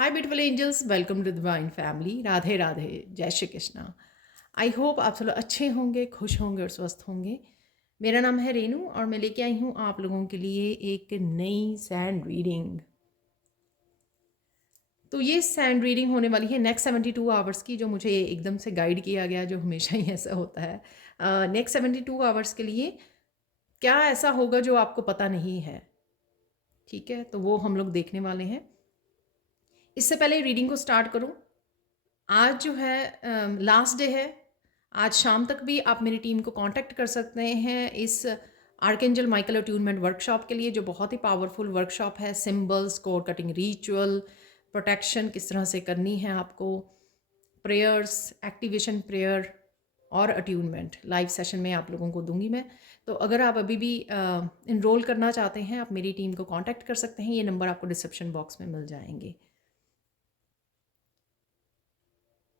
Hi beautiful angels, welcome to divine family. Radhe Radhe, जय Shri Krishna. I hope आप सब लोग अच्छे होंगे, खुश होंगे और स्वस्थ होंगे। मेरा नाम है रेनू और मैं लेके आई हूँ आप लोगों के लिए एक नई सैंड रीडिंग। तो ये सैंड रीडिंग होने वाली है नेक्स्ट 72 आवर्स की, जो मुझे एकदम से गाइड किया गया, जो हमेशा ही ऐसा होता है। नेक्स्ट 72 आवर्स के लिए क्या ऐसा होगा जो आपको पता नहीं है, ठीक है? तो वो हम लोग देखने वाले हैं। इससे पहले रीडिंग को स्टार्ट करूँ, आज जो है लास्ट डे है। आज शाम तक भी आप मेरी टीम को कांटेक्ट कर सकते हैं इस आर्कएंजल माइकल अट्यूनमेंट वर्कशॉप के लिए, जो बहुत ही पावरफुल वर्कशॉप है। Symbols, code cutting ritual, protection किस तरह से करनी है आपको, प्रेयर्स, एक्टिवेशन प्रेयर और अट्यूनमेंट लाइव सेशन में आप लोगों को दूंगी मैं। तो अगर आप अभी भी इनरोल करना चाहते हैं, आप मेरी टीम को कांटेक्ट कर सकते हैं। ये नंबर आपको डिस्क्रिप्शन बॉक्स में मिल जाएंगे।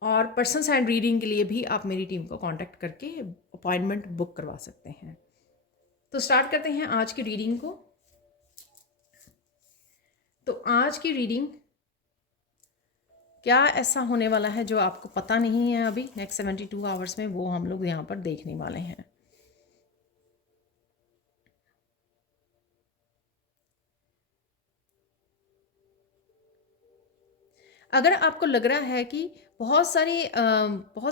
और पर्सनल हैंड रीडिंग के लिए भी आप मेरी टीम को कांटेक्ट करके अपॉइंटमेंट बुक करवा सकते हैं। तो स्टार्ट करते हैं आज की रीडिंग को। तो आज की रीडिंग, क्या ऐसा होने वाला है जो आपको पता नहीं है अभी नेक्स्ट 72 आवर्स में, वो हम लोग यहाँ पर देखने वाले हैं। अगर आपको लग रहा है कि बहुत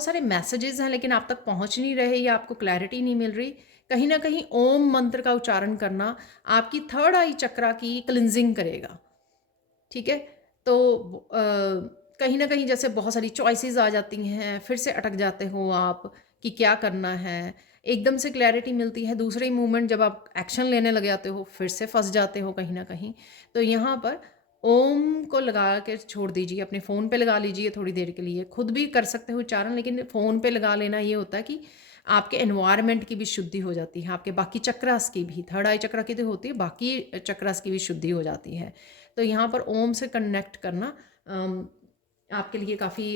सारे मैसेजेस हैं लेकिन आप तक पहुंच नहीं रहे या आपको क्लैरिटी नहीं मिल रही, कहीं ना कहीं ओम मंत्र का उच्चारण करना आपकी थर्ड आई चक्रा की क्लिंजिंग करेगा, ठीक है? तो कहीं ना कहीं जैसे बहुत सारी चॉइसेस आ जाती हैं, फिर से अटक जाते हो आप कि क्या करना है। एकदम से क्लैरिटी मिलती है, दूसरे ही मूवमेंट जब आप एक्शन लेने लग जाते हो फिर से फंस जाते हो कहीं ना कहीं। तो यहाँ पर ओम को लगा के छोड़ दीजिए, अपने फ़ोन पे लगा लीजिए थोड़ी देर के लिए। खुद भी कर सकते हो उच्चारण, लेकिन फ़ोन पे लगा लेना ये होता है कि आपके एनवायरनमेंट की भी शुद्धि हो जाती है, आपके बाकी चक्रास की भी, थर्ड आई चक्रा की तो होती है, बाकी चक्रास की भी शुद्धि हो जाती है। तो यहाँ पर ओम से कनेक्ट करना आपके लिए काफ़ी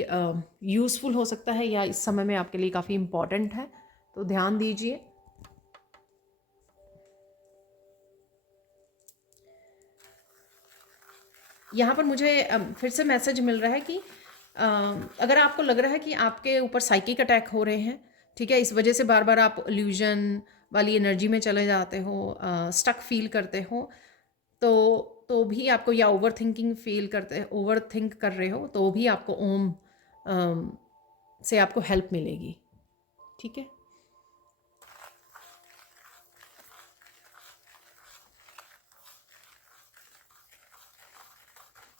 यूज़फुल हो सकता है, या इस समय में आपके लिए काफ़ी इम्पॉर्टेंट है। तो ध्यान दीजिए। यहाँ पर मुझे फिर से मैसेज मिल रहा है कि अगर आपको लग रहा है कि आपके ऊपर साइकिक अटैक हो रहे हैं, ठीक है, इस वजह से बार बार आप इल्यूजन वाली एनर्जी में चले जाते हो, स्टक फील करते हो, तो भी आपको, या ओवर थिंकिंग फील करते, ओवर थिंक कर रहे हो, तो भी आपको ओम से आपको हेल्प मिलेगी, ठीक है?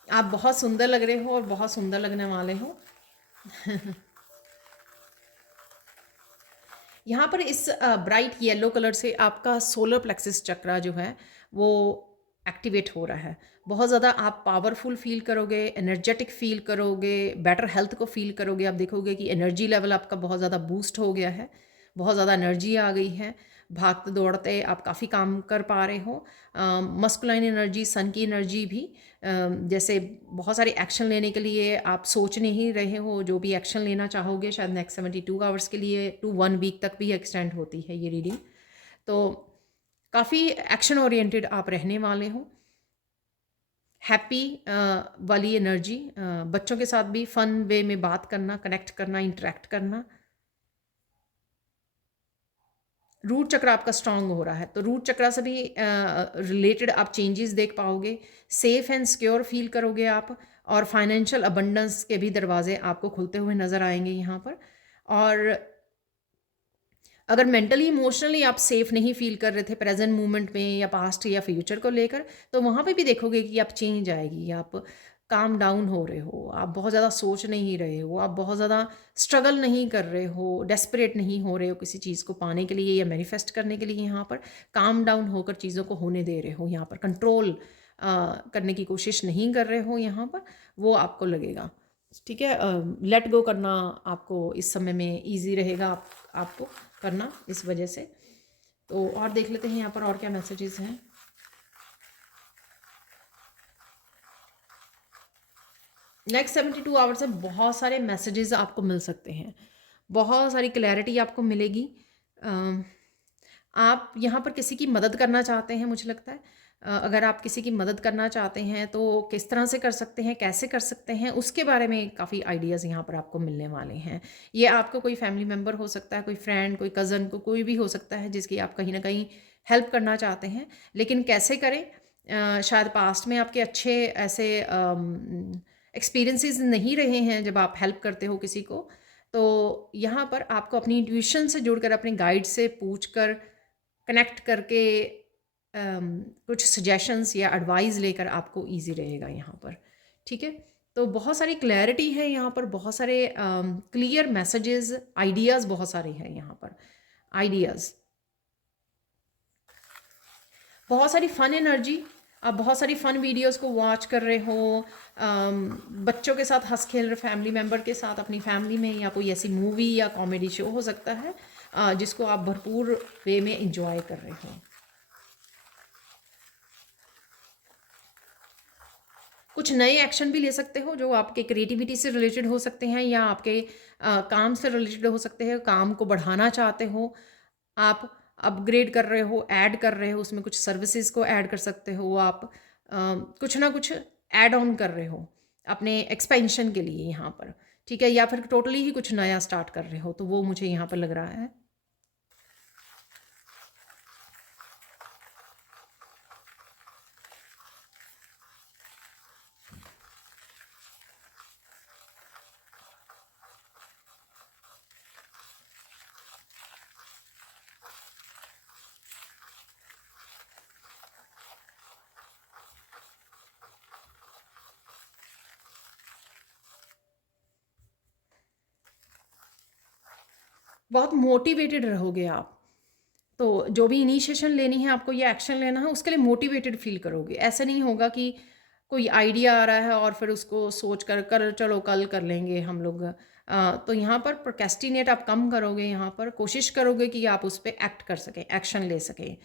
आप बहुत सुंदर लग रहे हो और बहुत सुंदर लगने वाले हो। यहाँ पर इस ब्राइट येलो कलर से आपका सोलर प्लेक्सिस चक्रा जो है वो एक्टिवेट हो रहा है। बहुत ज़्यादा आप पावरफुल फील करोगे, एनर्जेटिक फील करोगे, बेटर हेल्थ को फील करोगे। आप देखोगे कि एनर्जी लेवल आपका बहुत ज़्यादा बूस्ट हो गया है, बहुत ज़्यादा एनर्जी आ गई है। भागते दौड़ते आप काफ़ी काम कर पा रहे हो। मस्कुलाइन एनर्जी, सन की एनर्जी भी, जैसे बहुत सारे एक्शन लेने के लिए आप सोच नहीं रहे हो, जो भी एक्शन लेना चाहोगे शायद नेक्स्ट 72 आवर्स के लिए, टू 1 वीक तक भी एक्सटेंड होती है ये रीडिंग। तो काफ़ी एक्शन ओरिएंटेड आप रहने वाले हो। हैप्पी वाली एनर्जी, बच्चों के साथ भी फन वे में बात करना, कनेक्ट करना, इंटरेक्ट करना। रूट चक्र आपका स्ट्रांग हो रहा है, तो रूट चक्र से भी रिलेटेड आप चेंजेस देख पाओगे। सेफ एंड सिक्योर फील करोगे आप, और फाइनेंशियल अबंडेंस के भी दरवाजे आपको खुलते हुए नज़र आएंगे यहाँ पर। और अगर मेंटली इमोशनली आप सेफ नहीं फील कर रहे थे प्रेजेंट मोमेंट में या पास्ट या फ्यूचर को लेकर, तो वहाँ पे भी देखोगे कि आप चेंज आएगी। आप काम डाउन हो रहे हो, आप बहुत ज़्यादा सोच नहीं रहे हो, आप बहुत ज़्यादा स्ट्रगल नहीं कर रहे हो, डेस्परेट नहीं हो रहे हो किसी चीज़ को पाने के लिए या मैनिफेस्ट करने के लिए। यहाँ पर काम डाउन होकर चीज़ों को होने दे रहे हो, यहाँ पर कंट्रोल करने की कोशिश नहीं कर रहे हो यहाँ पर, वो आपको लगेगा, ठीक है? लेट गो करना आपको इस समय में ईजी रहेगा आपको करना इस वजह से। तो और देख लेते हैं यहाँ पर और क्या मैसेजेस हैं। नेक्स्ट 72 आवर्स में बहुत सारे मैसेजेस आपको मिल सकते हैं, बहुत सारी क्लैरिटी आपको मिलेगी। आप यहाँ पर किसी की मदद करना चाहते हैं, मुझे लगता है। अगर आप किसी की मदद करना चाहते हैं तो किस तरह से कर सकते हैं, कैसे कर सकते हैं, उसके बारे में काफ़ी आइडियाज़ यहाँ पर आपको मिलने वाले हैं। ये आपको कोई फैमिली मेम्बर हो सकता है, कोई फ्रेंड, कोई कज़न, को कोई भी हो सकता है जिसकी आप कहीं न कहीं हेल्प करना चाहते हैं। लेकिन कैसे करें? शायद पास्ट में आपके अच्छे ऐसे एक्सपीरियंसेस नहीं रहे हैं जब आप हेल्प करते हो किसी को। तो यहाँ पर आपको अपनी इंट्यूशन से जुड़कर, अपने गाइड से पूछकर, कनेक्ट करके कुछ सजेशंस या एडवाइस लेकर आपको ईज़ी रहेगा यहाँ पर, ठीक है? तो बहुत सारी क्लैरिटी है यहाँ पर, बहुत सारे क्लियर मैसेजेस, आइडियाज़ बहुत सारे हैं यहाँ पर, आइडियाज़। बहुत सारी फ़न एनर्जी, आप बहुत सारी फ़न वीडियोस को वॉच कर रहे हो, बच्चों के साथ हंस खेल रहे, फैमिली मेम्बर के साथ अपनी फैमिली में, या कोई ऐसी मूवी या कॉमेडी शो हो सकता है जिसको आप भरपूर वे में इंजॉय कर रहे हो। कुछ नए एक्शन भी ले सकते हो जो आपके क्रिएटिविटी से रिलेटेड हो सकते हैं, या आपके काम से रिलेटेड हो सकते हैं। काम को बढ़ाना चाहते हो आप, अपग्रेड कर रहे हो, ऐड कर रहे हो, उसमें कुछ सर्विसेज को ऐड कर सकते हो आप, कुछ ना कुछ ऐड ऑन कर रहे हो अपने एक्सपेंशन के लिए यहाँ पर, ठीक है? या फिर टोटली ही कुछ नया स्टार्ट कर रहे हो, तो वो मुझे यहाँ पर लग रहा है। बहुत मोटिवेटेड रहोगे आप। तो जो भी इनिशिएशन लेनी है आपको, ये एक्शन लेना है, उसके लिए मोटिवेटेड फील करोगे। ऐसा नहीं होगा कि कोई आइडिया आ रहा है और फिर उसको सोच कर चलो कल कर लेंगे हम लोग। तो यहाँ पर प्रोक्रेस्टिनेट आप कम करोगे, यहाँ पर कोशिश करोगे कि आप उस पे एक्ट कर सकें, एक्शन ले सकें,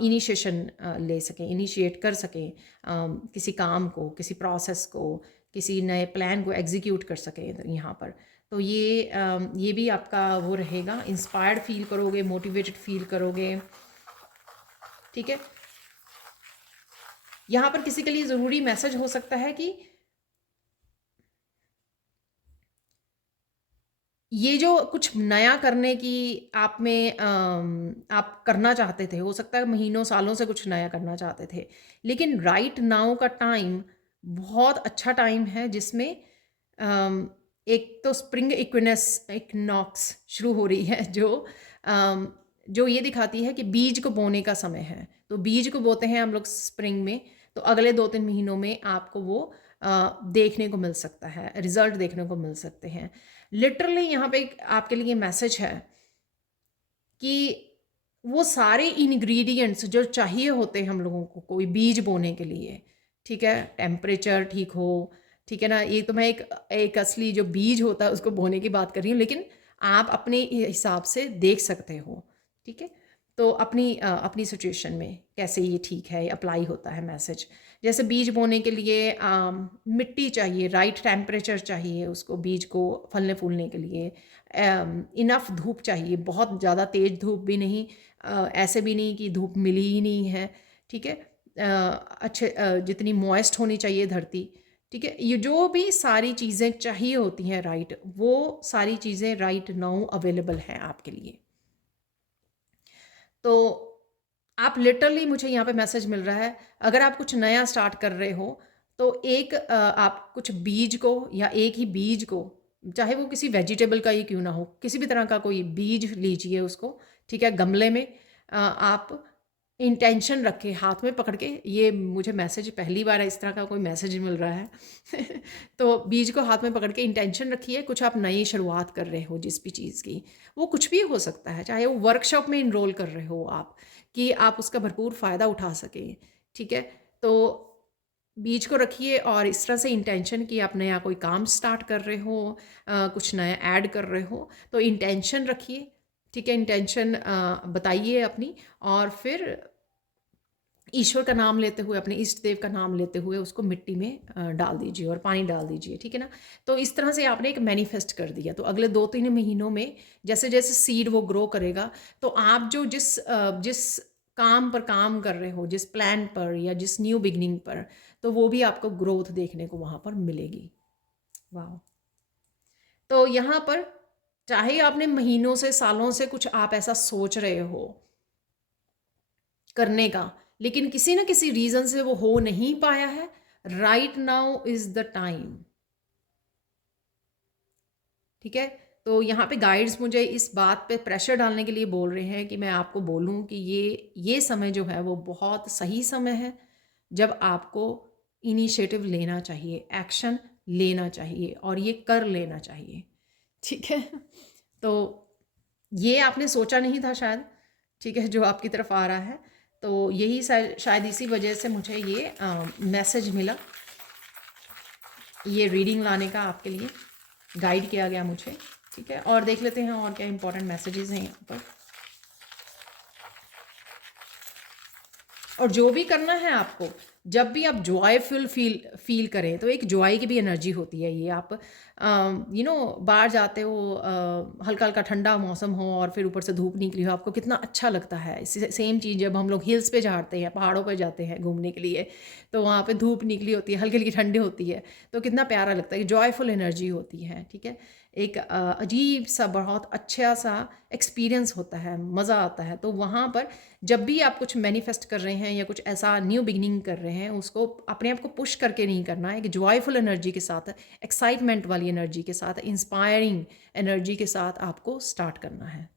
इनिशिएशन ले सकें, इनिशिएट कर सकें, किसी काम को, किसी प्रोसेस को, किसी नए प्लान को एग्जीक्यूट कर सकें तो यहाँ पर। तो ये भी आपका वो रहेगा, इंस्पायर्ड फील करोगे, मोटिवेटेड फील करोगे, ठीक है? यहाँ पर किसी के लिए ज़रूरी मैसेज हो सकता है कि ये जो कुछ नया करने की आप में आप करना चाहते थे, हो सकता है महीनों सालों से कुछ नया करना चाहते थे, लेकिन राइट नाउ का टाइम बहुत अच्छा टाइम है जिसमें एक तो स्प्रिंग इक्विनॉक्स शुरू हो रही है जो ये दिखाती है कि बीज को बोने का समय है। तो बीज को बोते हैं हम लोग स्प्रिंग में, तो अगले 2-3 महीनों में आपको वो देखने को मिल सकता है, रिजल्ट देखने को मिल सकते हैं। लिटरली यहाँ पे आपके लिए मैसेज है कि वो सारे इंग्रेडिएंट्स जो चाहिए होते हैं हम लोगों को कोई बीज बोने के लिए, ठीक है? टेम्परेचर ठीक हो, ठीक है ना? ये तो मैं एक एक असली जो बीज होता है उसको बोने की बात कर रही हूँ, लेकिन आप अपने हिसाब से देख सकते हो, ठीक है? तो अपनी सिचुएशन में कैसे ये ठीक है, अप्लाई होता है मैसेज। जैसे बीज बोने के लिए मिट्टी चाहिए, राइट टेम्परेचर चाहिए उसको, बीज को फलने फूलने के लिए। इनफ धूप चाहिए, बहुत ज़्यादा तेज़ धूप भी नहीं, ऐसे भी नहीं कि धूप मिली ही नहीं है, ठीक है? जितनी मॉइस्ट होनी चाहिए धरती, ठीक है? ये जो भी सारी चीज़ें चाहिए होती हैं राइट, वो सारी चीज़ें राइट नाउ अवेलेबल हैं आपके लिए। तो आप लिटरली, मुझे यहाँ पे मैसेज मिल रहा है, अगर आप कुछ नया स्टार्ट कर रहे हो तो आप कुछ बीज को, या एक ही बीज को, चाहे वो किसी वेजिटेबल का ही क्यों ना हो, किसी भी तरह का कोई बीज लीजिए उसको, ठीक है? गमले में आप इंटेंशन रखें, हाथ में पकड़ के। ये मुझे मैसेज पहली बार है, इस तरह का कोई मैसेज मिल रहा है तो बीज को हाथ में पकड़ के इंटेंशन रखिए, कुछ आप नई शुरुआत कर रहे हो जिस भी चीज़ की, वो कुछ भी हो सकता है, चाहे वो वर्कशॉप में इनरोल कर रहे हो आप, कि आप उसका भरपूर फ़ायदा उठा सकें, ठीक है? तो बीज को रखिए और इस तरह से इंटेंशन कि आप नया कोई काम स्टार्ट कर रहे हो, कुछ नया ऐड कर रहे हो, तो इंटेंशन रखिए, ठीक है? इंटेंशन बताइए अपनी, और फिर ईश्वर का नाम लेते हुए, अपने इष्ट देव का नाम लेते हुए उसको मिट्टी में डाल दीजिए और पानी डाल दीजिए, ठीक है ना? तो इस तरह से आपने एक मैनिफेस्ट कर दिया। तो अगले 2-3 महीनों में जैसे जैसे सीड वो ग्रो करेगा, तो आप जो जिस काम पर काम कर रहे हो, जिस प्लान पर या जिस न्यू बिगनिंग पर, तो वो भी आपको ग्रोथ देखने को वहाँ पर मिलेगी। वाह! तो यहाँ पर चाहे आपने महीनों से, सालों से कुछ आप ऐसा सोच रहे हो करने का, लेकिन किसी न किसी रीज़न से वो हो नहीं पाया है, right now is the time. ठीक है? तो यहाँ पे गाइड्स मुझे इस बात पे प्रेशर डालने के लिए बोल रहे हैं कि मैं आपको बोलूँ कि ये समय जो है वो बहुत सही समय है, जब आपको इनिशिएटिव लेना चाहिए, एक्शन लेना चाहिए और ये कर लेना चाहिए। ठीक है? तो ये आपने सोचा नहीं था शायद, ठीक है, जो आपकी तरफ आ रहा है। तो यही शायद इसी वजह से मुझे ये मैसेज मिला, ये रीडिंग लाने का आपके लिए गाइड किया गया मुझे। ठीक है, और देख लेते हैं और क्या इंपॉर्टेंट मैसेजेस हैं यहाँ पर। और जो भी करना है आपको, जब भी आप जॉयफुल फील करें, तो एक जॉय की भी एनर्जी होती है। ये आप बाहर जाते हो, हल्का हल्का ठंडा मौसम हो और फिर ऊपर से धूप निकली हो, आपको कितना अच्छा लगता है। सेम चीज़ जब हम लोग हिल्स पे जाते हैं, पहाड़ों पे जाते हैं घूमने के लिए, तो वहाँ पे धूप निकली होती है, हल्की हल्की ठंडी होती है, तो कितना प्यारा लगता है, जॉयफुल एनर्जी होती है। ठीक है, एक अजीब सा बहुत अच्छा सा एक्सपीरियंस होता है, मज़ा आता है। तो वहाँ पर जब भी आप कुछ मैनिफेस्ट कर रहे हैं या कुछ ऐसा न्यू बिगिनिंग कर रहे हैं, उसको अपने आप को पुश करके नहीं करना है, एक जॉयफुल एनर्जी के साथ, एक्साइटमेंट वाली एनर्जी के साथ, इंस्पायरिंग एनर्जी के साथ आपको स्टार्ट करना है।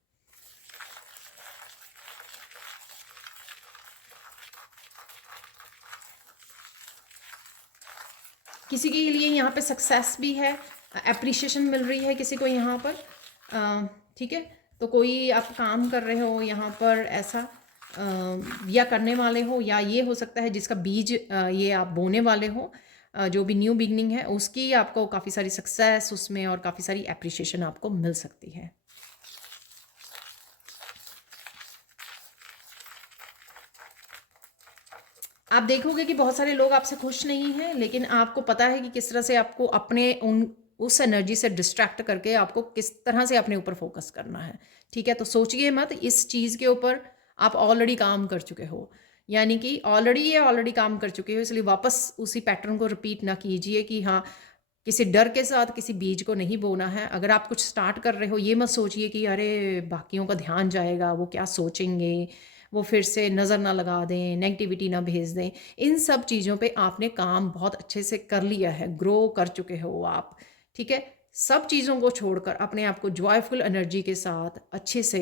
किसी के लिए यहाँ पे सक्सेस भी है, एप्रिशिएशन मिल रही है किसी को यहाँ पर। ठीक है, तो कोई आप काम कर रहे हो यहाँ पर ऐसा, या करने वाले हो, या ये हो सकता है जिसका बीज ये आप बोने वाले हो, जो भी न्यू बिगनिंग है उसकी आपको काफ़ी सारी सक्सेस उसमें और काफ़ी सारी एप्रिशिएशन आपको मिल सकती है। आप देखोगे कि बहुत सारे लोग आपसे खुश नहीं हैं, लेकिन आपको पता है कि किस तरह से आपको अपने उस एनर्जी से डिस्ट्रैक्ट करके आपको किस तरह से अपने ऊपर फोकस करना है। ठीक है, तो सोचिए मत, इस चीज़ के ऊपर आप ऑलरेडी काम कर चुके हो, यानी कि ऑलरेडी काम कर चुके हो, इसलिए वापस उसी पैटर्न को रिपीट ना कीजिए कि हाँ, किसी डर के साथ किसी बीज को नहीं बोना है। अगर आप कुछ स्टार्ट कर रहे हो, ये मत सोचिए कि अरे बाकियों का ध्यान जाएगा, वो क्या सोचेंगे, वो फिर से नज़र ना लगा दें, नेगेटिविटी ना भेज दें। इन सब चीज़ों पे आपने काम बहुत अच्छे से कर लिया है, ग्रो कर चुके हो आप। ठीक है, सब चीज़ों को छोड़कर अपने आप को जॉयफुल एनर्जी के साथ अच्छे से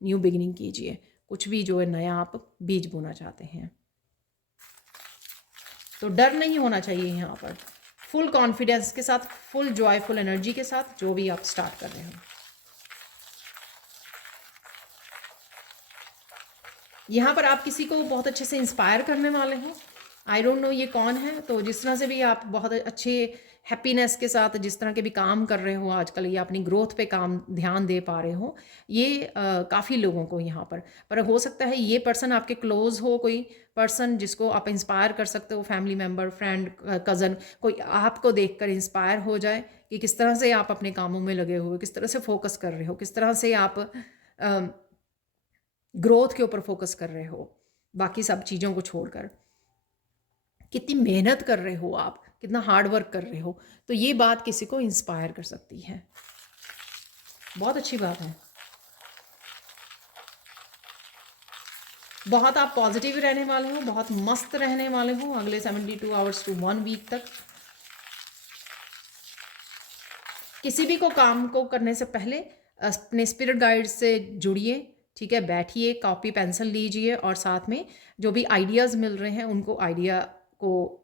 न्यू बिगिनिंग कीजिए, कुछ भी जो है नया आप बीज बोना चाहते हैं। तो डर नहीं होना चाहिए यहाँ पर, फुल कॉन्फिडेंस के साथ, फुल जॉयफुल एनर्जी के साथ जो भी आप स्टार्ट कर रहे हो। यहाँ पर आप किसी को बहुत अच्छे से इंस्पायर करने वाले हो। आई डोंट नो ये कौन है, तो जिस तरह से भी आप बहुत अच्छे हैप्पीनेस के साथ जिस तरह के भी काम कर रहे हो आजकल, या अपनी ग्रोथ पे काम ध्यान दे पा रहे हो, ये काफ़ी लोगों को यहाँ पर हो सकता है ये पर्सन आपके क्लोज हो, कोई पर्सन जिसको आप इंस्पायर कर सकते हो, फैमिली मेम्बर, फ्रेंड, कज़न, कोई आपको देखकर इंस्पायर हो जाए कि किस तरह से आप अपने कामों में लगे हुए, किस तरह से फोकस कर रहे हो, किस तरह से आप ग्रोथ के ऊपर फोकस कर रहे हो, बाकी सब चीज़ों को छोड़कर कितनी मेहनत कर रहे हो आप, कितना हार्ड वर्क कर रहे हो, तो ये बात किसी को इंस्पायर कर सकती है। बहुत अच्छी बात है। बहुत आप पॉजिटिव रहने वाले हो, बहुत मस्त रहने वाले हो अगले 72 आवर्स टू 1 वीक तक। किसी भी को काम को करने से पहले अपने स्पिरिट गाइड से जुड़िए। ठीक है, बैठिए, कॉपी पेंसिल लीजिए और साथ में जो भी आइडियाज़ मिल रहे हैं उनको आइडिया को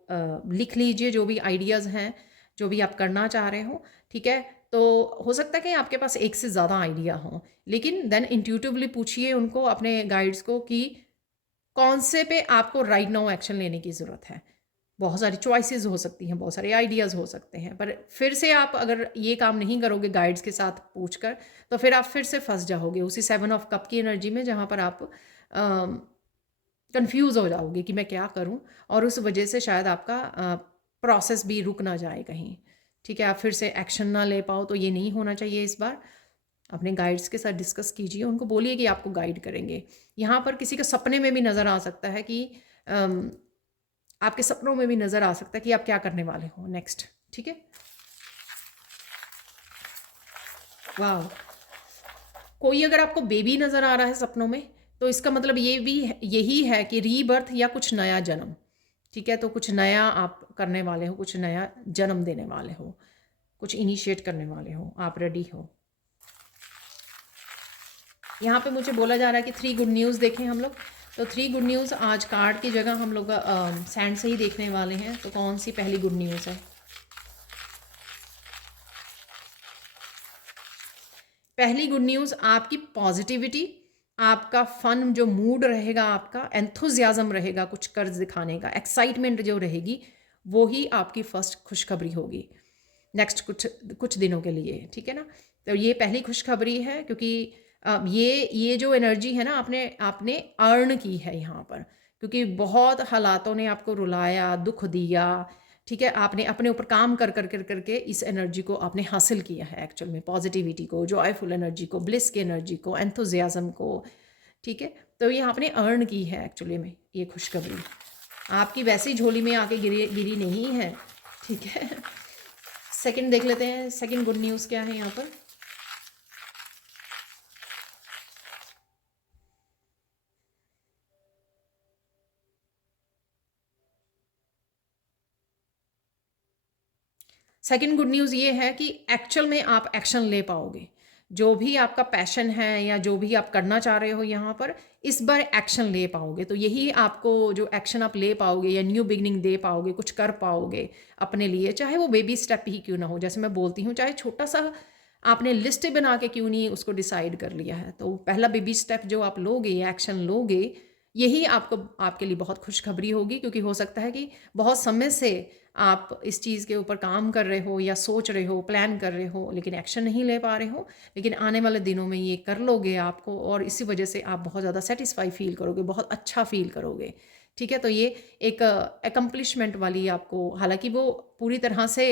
लिख लीजिए, जो भी आइडियाज़ हैं, जो भी आप करना चाह रहे हो। ठीक है, तो हो सकता है कि आपके पास एक से ज़्यादा आइडिया हो, लेकिन देन इंट्यूटिवली पूछिए उनको, अपने गाइड्स को, कि कौन से पे आपको राइट नाउ एक्शन लेने की ज़रूरत है। बहुत सारी चॉइसेस हो सकती हैं, बहुत सारे आइडियाज़ हो सकते हैं, पर फिर से आप अगर ये काम नहीं करोगे गाइड्स के साथ पूछकर, तो फिर आप फिर से फंस जाओगे उसी 7 ऑफ कप की एनर्जी में, जहाँ पर आप कंफ्यूज हो जाओगे कि मैं क्या करूं, और उस वजह से शायद आपका प्रोसेस भी रुक ना जाए कहीं। ठीक है, आप फिर से एक्शन ना ले पाओ, तो ये नहीं होना चाहिए इस बार। अपने गाइड्स के साथ डिस्कस कीजिए, उनको बोलिए कि आपको गाइड करेंगे। यहाँ पर किसी के सपने में भी नज़र आ सकता है कि आपके सपनों में भी नज़र आ सकता है कि आप क्या करने वाले हो नेक्स्ट। ठीक है, वाह। कोई अगर आपको बेबी नज़र आ रहा है सपनों में, तो इसका मतलब ये भी यही है कि रीबर्थ या कुछ नया जन्म। ठीक है, तो कुछ नया आप करने वाले हो, कुछ नया जन्म देने वाले हो, कुछ इनिशिएट करने वाले हो, आप रेडी हो। यहाँ पे मुझे बोला जा रहा है कि 3 गुड न्यूज़ देखें हम लोग। तो 3 गुड न्यूज़ आज कार्ड की जगह हम लोग सैंड से ही देखने वाले हैं। तो कौन सी पहली गुड न्यूज़ है? पहली गुड न्यूज़ आपकी पॉजिटिविटी, आपका फन जो मूड रहेगा, आपका एंथुजियाज्म रहेगा कुछ कर दिखाने का, एक्साइटमेंट जो रहेगी, वो ही आपकी फर्स्ट खुशखबरी होगी नेक्स्ट कुछ कुछ दिनों के लिए। ठीक है ना, तो ये पहली खुशखबरी है क्योंकि ये जो एनर्जी है ना, आपने आपने अर्न की है यहाँ पर, क्योंकि बहुत हालातों ने आपको रुलाया, दुख दिया। ठीक है, आपने अपने ऊपर काम कर कर कर करके इस एनर्जी को आपने हासिल किया है एक्चुअल में, पॉजिटिविटी को, जॉयफुल एनर्जी को, ब्लिस की एनर्जी को, एंथुजियाज्म को। ठीक है, तो ये आपने अर्न की है एक्चुअली में ये खुशखबरी, आपकी वैसी झोली में आके गिरी गिरी नहीं है। ठीक है, सेकंड देख लेते हैं, सेकंड गुड न्यूज़ क्या है यहाँ पर। सेकंड गुड न्यूज़ ये है कि एक्चुअल में आप एक्शन ले पाओगे, जो भी आपका पैशन है या जो भी आप करना चाह रहे हो यहाँ पर, इस बार एक्शन ले पाओगे। तो यही आपको जो एक्शन आप ले पाओगे या न्यू बिगनिंग दे पाओगे, कुछ कर पाओगे अपने लिए, चाहे वो बेबी स्टेप ही क्यों ना हो। जैसे मैं बोलती हूँ, चाहे छोटा सा आपने लिस्ट बना के क्यों नहीं उसको डिसाइड कर लिया है, तो पहला बेबी स्टेप जो आप लोगे, एक्शन लोगे, यही आपको आपके लिए बहुत खुशखबरी होगी। क्योंकि हो सकता है कि बहुत समय से आप इस चीज़ के ऊपर काम कर रहे हो या सोच रहे हो, प्लान कर रहे हो, लेकिन एक्शन नहीं ले पा रहे हो, लेकिन आने वाले दिनों में ये कर लोगे आपको, और इसी वजह से आप बहुत ज़्यादा सेटिस्फाई फील करोगे, बहुत अच्छा फील करोगे। ठीक है, तो ये एक एकम्प्लिशमेंट वाली आपको, हालांकि वो पूरी तरह से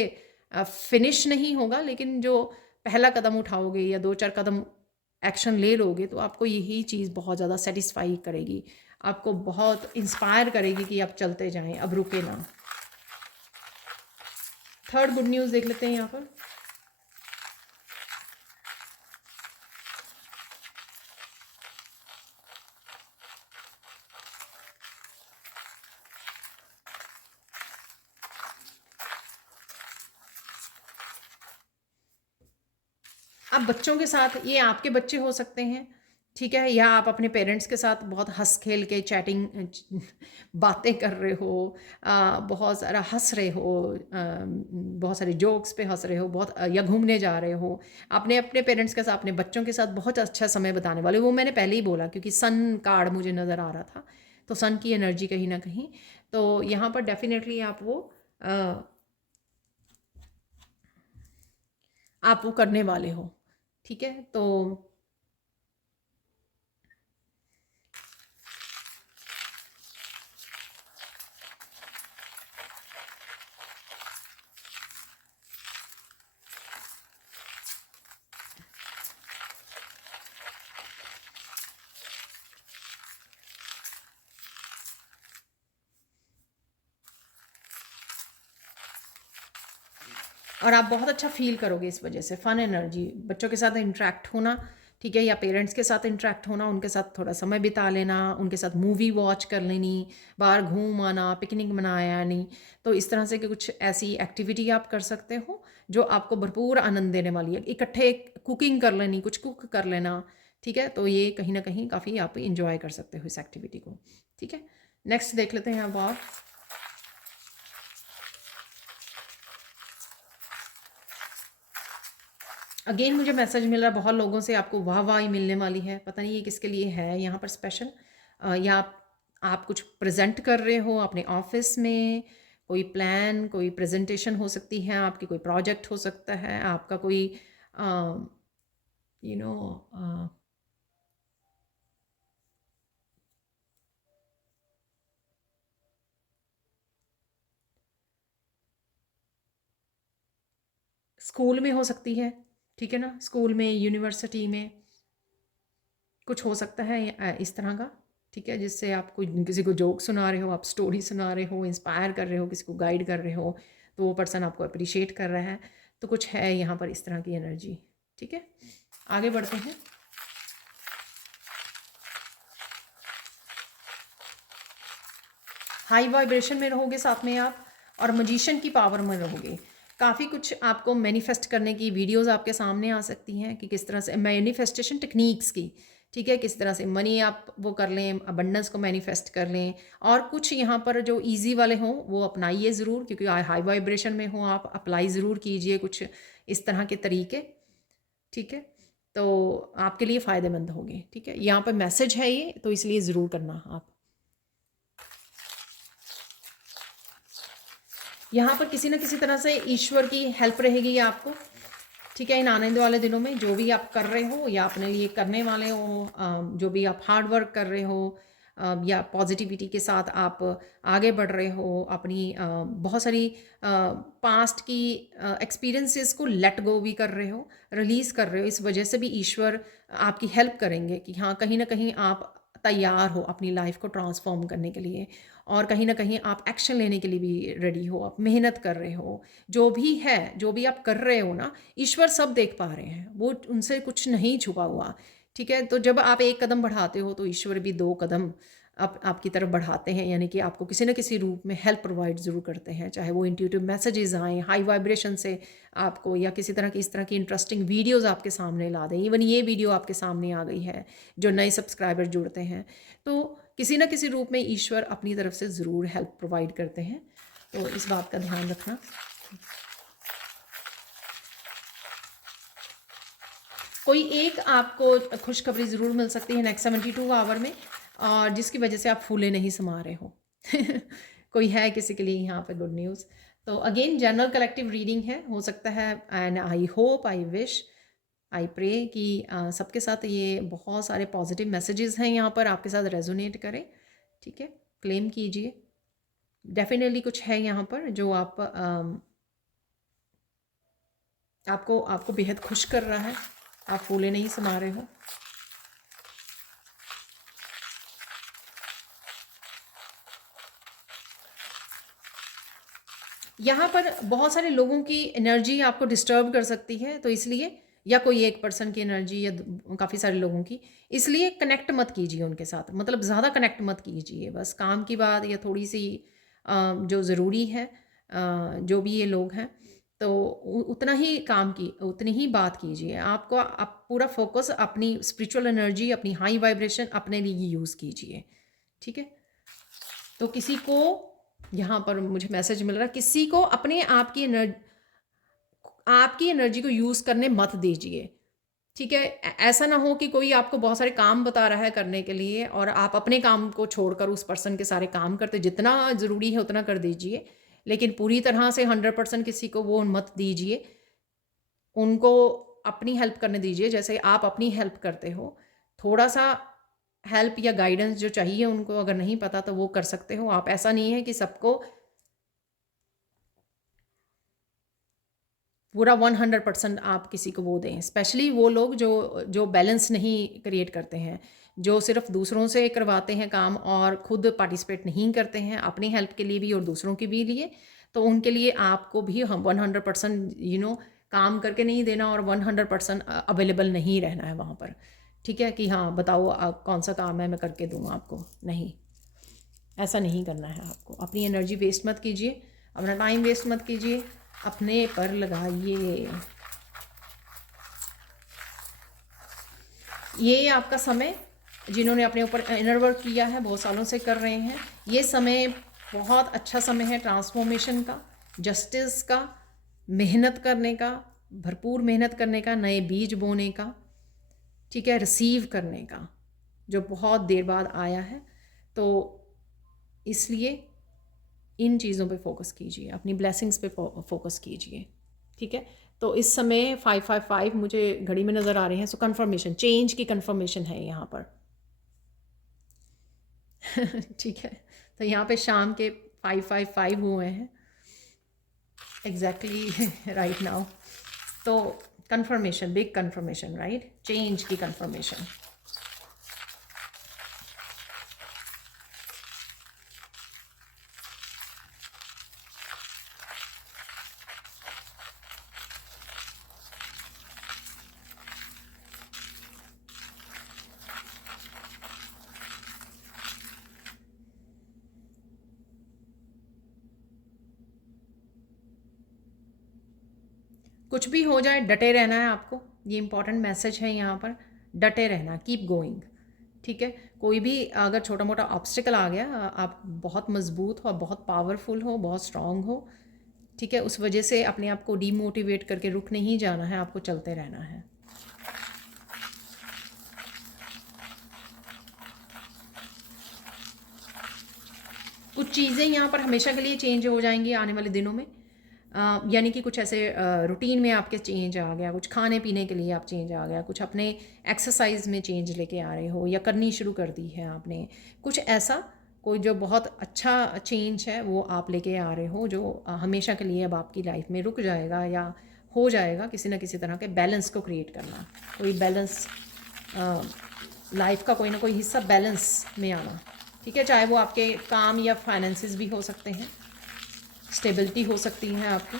फिनिश नहीं होगा, लेकिन जो पहला कदम उठाओगे या 2-4 कदम एक्शन ले लोगे, तो आपको यही चीज़ बहुत ज़्यादा सेटिस्फाई करेगी, आपको बहुत इंस्पायर करेगी कि आप चलते जाएं, अब रुके ना। थर्ड गुड न्यूज़ देख लेते हैं यहाँ पर। अब बच्चों के साथ, ये आपके बच्चे हो सकते हैं, ठीक है, या आप अपने पेरेंट्स के साथ बहुत हंस खेल के चैटिंग बातें कर रहे हो, बहुत सारा हंस रहे हो, बहुत सारे जोक्स पे हंस रहे हो, बहुत या घूमने जा रहे हो, अपने अपने पेरेंट्स के साथ, अपने बच्चों के साथ बहुत अच्छा समय बताने वाले। वो मैंने पहले ही बोला, क्योंकि सन कार्ड मुझे नज़र आ रहा था, तो सन की एनर्जी कहीं ना कहीं, तो यहाँ पर डेफिनेटली आप वो करने वाले हो। ठीक है, तो और आप बहुत अच्छा फ़ील करोगे इस वजह से, फ़न एनर्जी, बच्चों के साथ इंटरेक्ट होना, ठीक है, या पेरेंट्स के साथ इंटरेक्ट होना, उनके साथ थोड़ा समय बिता लेना, उनके साथ मूवी वॉच कर लेनी, बाहर घूम आना, पिकनिक मनाया नहीं, तो इस तरह से कि कुछ ऐसी एक्टिविटी आप कर सकते हो जो आपको भरपूर आनंद देने वाली है। इकट्ठे कुकिंग कर लेनी, कुछ कुक कर लेना, ठीक है, तो ये कहीं ना कहीं काफ़ी आप इंजॉय कर सकते हो इस एक्टिविटी को। ठीक है, नेक्स्ट देख लेते हैं अब आप। अगेन मुझे मैसेज मिल रहा है बहुत लोगों से, आपको वाह वाह ही मिलने वाली है, पता नहीं ये किसके लिए है यहाँ पर स्पेशल, या आप कुछ प्रेजेंट कर रहे हो अपने ऑफिस में, कोई प्लान, कोई प्रेजेंटेशन हो सकती है आपकी, कोई प्रोजेक्ट हो सकता है आपका, कोई यू नो स्कूल में हो सकती है, ठीक है ना, स्कूल में, यूनिवर्सिटी में कुछ हो सकता है इस तरह का, ठीक है, जिससे आप कोई किसी को जोक सुना रहे हो, आप स्टोरी सुना रहे हो, इंस्पायर कर रहे हो, किसी को गाइड कर रहे हो, तो वो पर्सन आपको अप्रिशिएट कर रहा है, तो कुछ है यहाँ पर इस तरह की एनर्जी। ठीक है, आगे बढ़ते हैं। हाई वाइब्रेशन में रहोगे साथ में आप, और मजिशियन की पावर में रहोगे। काफ़ी कुछ आपको मैनिफेस्ट करने की वीडियोस आपके सामने आ सकती हैं कि किस तरह से मैनिफेस्टेशन टेक्निक्स की, ठीक है, किस तरह से मनी आप वो कर लें, अबंडेंस को मैनिफेस्ट कर लें। और कुछ यहाँ पर जो इजी वाले हों वो अपनाइए ज़रूर, क्योंकि हाई वाइब्रेशन में हो आप, अप्लाई ज़रूर कीजिए कुछ इस तरह के तरीके। ठीक है, तो आपके लिए फ़ायदेमंद होंगे। ठीक है, यहाँ पर मैसेज है ये, तो इसलिए ज़रूर करना आप। यहाँ पर किसी न किसी तरह से ईश्वर की हेल्प रहेगी आपको। ठीक है, इन आनंद वाले दिनों में जो भी आप कर रहे हो या अपने लिए करने वाले हो, जो भी आप हार्ड वर्क कर रहे हो, या पॉजिटिविटी के साथ आप आगे बढ़ रहे हो, अपनी बहुत सारी पास्ट की एक्सपीरियंसेस को लेट गो भी कर रहे हो, रिलीज़ कर रहे हो, इस वजह से भी ईश्वर आपकी हेल्प करेंगे कि हाँ, कहीं ना कहीं आप तैयार हो अपनी लाइफ को ट्रांसफॉर्म करने के लिए, और कहीं ना कहीं आप एक्शन लेने के लिए भी रेडी हो, आप मेहनत कर रहे हो, जो भी है, जो भी आप कर रहे हो ना, ईश्वर सब देख पा रहे हैं, वो उनसे कुछ नहीं छुपा हुआ। ठीक है, तो जब आप एक कदम बढ़ाते हो तो ईश्वर भी दो कदम आपकी तरफ बढ़ाते हैं, यानी कि आपको किसी न किसी रूप में हेल्प प्रोवाइड ज़रूर करते हैं, चाहे वो इंट्यूटिव मैसेजेस आएँ हाई वाइब्रेशन से आपको, या किसी तरह की इस तरह की इंटरेस्टिंग वीडियोस आपके सामने ला दें। इवन ये वीडियो आपके सामने आ गई है, जो नए सब्सक्राइबर जुड़ते हैं, तो किसी न किसी रूप में ईश्वर अपनी तरफ से ज़रूर हेल्प प्रोवाइड करते हैं, तो इस बात का ध्यान रखना। कोई एक आपको खुशखबरी ज़रूर मिल सकती है नेक्स्ट 72 आवर में, और जिसकी वजह से आप फूले नहीं समा रहे हो। कोई है किसी के लिए यहाँ पे गुड न्यूज़। तो अगेन जनरल कलेक्टिव रीडिंग है, हो सकता है, and I hope, I wish, I pray कि सबके साथ ये बहुत सारे पॉजिटिव मैसेजेस हैं यहाँ पर आपके साथ रेजोनेट करें। ठीक है, क्लेम कीजिए, डेफिनेटली कुछ है यहाँ पर जो आपको आपको बेहद खुश कर रहा है, आप फूले नहीं समा रहे हो। यहाँ पर बहुत सारे लोगों की एनर्जी आपको डिस्टर्ब कर सकती है, तो इसलिए, या कोई एक पर्सन की एनर्जी, या काफ़ी सारे लोगों की, इसलिए कनेक्ट मत कीजिए उनके साथ, मतलब ज़्यादा कनेक्ट मत कीजिए, बस काम की बात या थोड़ी सी जो ज़रूरी है, जो भी ये लोग हैं, तो उतना ही काम की, उतनी ही बात कीजिए। आपको आप पूरा फोकस अपनी स्पिरिचुअल एनर्जी, अपनी हाई वाइब्रेशन अपने लिए यूज़ कीजिए। ठीक है, तो किसी को यहाँ पर मुझे मैसेज मिल रहा है, किसी को अपने आपकी एनर्जी को यूज़ करने मत दीजिए। ठीक है, ऐसा ना हो कि कोई आपको बहुत सारे काम बता रहा है करने के लिए, और आप अपने काम को छोड़कर उस पर्सन के सारे काम करते, जितना ज़रूरी है उतना कर दीजिए, लेकिन पूरी तरह से 100% किसी को वो मत दीजिए। उनको अपनी हेल्प करने दीजिए, जैसे आप अपनी हेल्प करते हो। थोड़ा सा हेल्प या गाइडेंस जो चाहिए उनको, अगर नहीं पता तो वो कर सकते हो आप। ऐसा नहीं है कि सबको पूरा 100% आप किसी को वो दें, स्पेशली वो लोग जो जो बैलेंस नहीं क्रिएट करते हैं, जो सिर्फ दूसरों से करवाते हैं काम और खुद पार्टिसिपेट नहीं करते हैं अपनी हेल्प के लिए भी और दूसरों के भी लिए, तो उनके लिए आपको भी हम 100% काम करके नहीं देना, और 100% अवेलेबल नहीं रहना है वहाँ पर। ठीक है, कि हाँ बताओ आप कौन सा काम है, मैं करके दूँ आपको, नहीं, ऐसा नहीं करना है आपको। अपनी एनर्जी वेस्ट मत कीजिए, अपना टाइम वेस्ट मत कीजिए, अपने पर लगाइए। ये आपका समय, जिन्होंने अपने ऊपर इनर वर्क किया है, बहुत सालों से कर रहे हैं, ये समय बहुत अच्छा समय है ट्रांसफॉर्मेशन का, जस्टिस का, मेहनत करने का, भरपूर मेहनत करने का, नए बीज बोने का, ठीक है, रिसीव करने का, जो बहुत देर बाद आया है। तो इसलिए इन चीज़ों पे फोकस कीजिए, अपनी ब्लेसिंग्स पे फोकस कीजिए। ठीक है, तो इस समय 555 मुझे घड़ी में नज़र आ रहे हैं, सो कन्फर्मेशन, चेंज की कन्फर्मेशन है यहाँ पर। ठीक है, तो यहाँ पे शाम के 555 हुए हैं एग्जैक्टली राइट नाउ। तो confirmation, big confirmation, right, change की कंफर्मेशन। कुछ भी हो जाए डटे रहना है आपको, ये इंपॉर्टेंट मैसेज है यहाँ पर। डटे रहना, कीप गोइंग, ठीक है। कोई भी अगर छोटा मोटा ऑब्स्टिकल आ गया, आप बहुत मजबूत हो, बहुत पावरफुल हो, बहुत स्ट्रांग हो, ठीक है, उस वजह से अपने आप को डीमोटिवेट करके रुक नहीं जाना है, आपको चलते रहना है। कुछ चीज़ें यहाँ पर हमेशा के लिए चेंज हो जाएंगी आने वाले दिनों में, यानी कि कुछ ऐसे रूटीन में आपके चेंज आ गया, कुछ खाने पीने के लिए आप चेंज आ गया, कुछ अपने एक्सरसाइज में चेंज लेके आ रहे हो या करनी शुरू कर दी है आपने, कुछ ऐसा कोई जो बहुत अच्छा चेंज है वो आप लेके आ रहे हो, जो हमेशा के लिए अब आपकी लाइफ में रुक जाएगा या हो जाएगा। किसी ना किसी तरह के बैलेंस को क्रिएट करना, कोई बैलेंस, लाइफ का कोई ना कोई हिस्सा बैलेंस में आना, ठीक है। चाहे वो आपके काम या फाइनेंसेस भी हो सकते हैं, स्टेबिलिटी हो सकती है आपकी।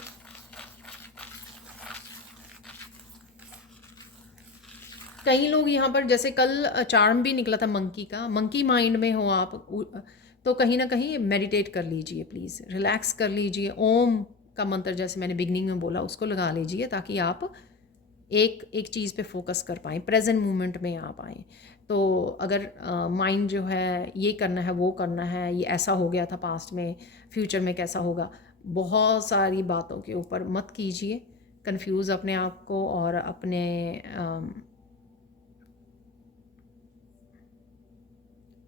कई लोग यहाँ पर, जैसे कल चार्म भी निकला था मंकी का, मंकी माइंड में हो आप, तो कहीं ना कहीं मेडिटेट कर लीजिए, प्लीज़ रिलैक्स कर लीजिए। ओम का मंत्र जैसे मैंने बिगनिंग में बोला उसको लगा लीजिए, ताकि आप एक एक चीज़ पे फोकस कर पाएँ, प्रेजेंट मोमेंट में आ पाएँ। तो अगर माइंड जो है ये करना है, वो करना है, ये ऐसा हो गया था पास्ट में, फ्यूचर में कैसा होगा, बहुत सारी बातों के ऊपर मत कीजिए कंफ्यूज अपने आप को, और अपने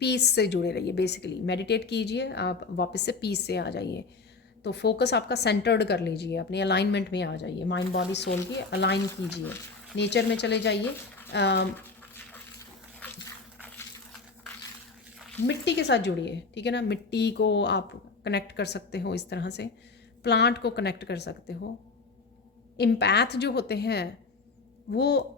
पीस से जुड़े रहिए। बेसिकली मेडिटेट कीजिए, आप वापस से पीस से आ जाइए। तो फोकस आपका सेंटर्ड कर लीजिए, अपने अलाइनमेंट में आ जाइए, माइंड बॉडी सोल की अलाइन कीजिए, नेचर में चले जाइए। मिट्टी के साथ जुड़िए, ठीक है ना। मिट्टी को आप कनेक्ट कर सकते हो इस तरह से, प्लांट को कनेक्ट कर सकते हो। एम्पैथ जो होते हैं वो